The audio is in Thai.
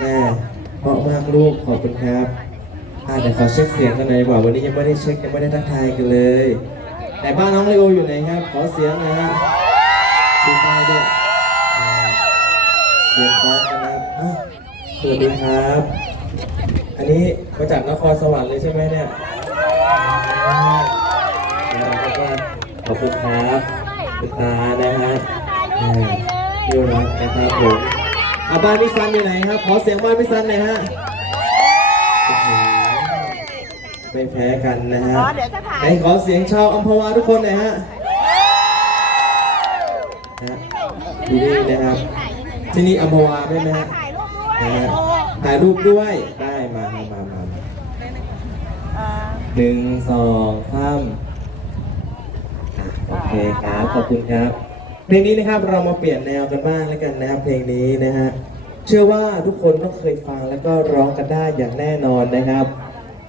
เพราะมากลูกขอบคุณครับอ่าเดี๋ยวขอเช็คเสียงกันหน่อยดีกว่าวันนี้ยังไม่ได้เช็คยังไม่ได้ทักทายกันเลยไหนบ้านน้องเลโออยู่ไหนครับ ขอเสียงหนะฮะดูป้ายด้วยอ่าเสียงพร้อมกันนะครับอะสวัสดีครับ อันนี้มาจากนครสวรรค์เลยใช่ไหมเนี่ยอ่าแล้วก็ขอบคุณครับคุณตานะฮะอ่าที่รักนะครับผม อาบ้านพี่ซันอยู่ไหนครับ ขอเสียงบ้านพี่ซันหน่อยฮะโอ้โหไม่แพ้กันนะฮะอ๋อเดี๋ยวจะถ่ายไหนขอเสียงชาวอัมพวาทุกคนหน่อยฮะฮะที่นี่นะครับ ที่นี่อัมพวาใช่ไหมฮะถ่ายรูปด้วยนะฮะถ่ายรูปด้วยได้มามามามาเอ่อหนึ่งสองสามอะโอเคครับ ขอบคุณครับ เพลงนี้นะครับเรามาเปลี่ยนแนวกันบ้างแล้วกันนะครับเพลงนี้นะฮะเชื่อว่าทุกคนต้องเคยฟังแล้วก็ร้องกันได้อย่างแน่นอนนะครับ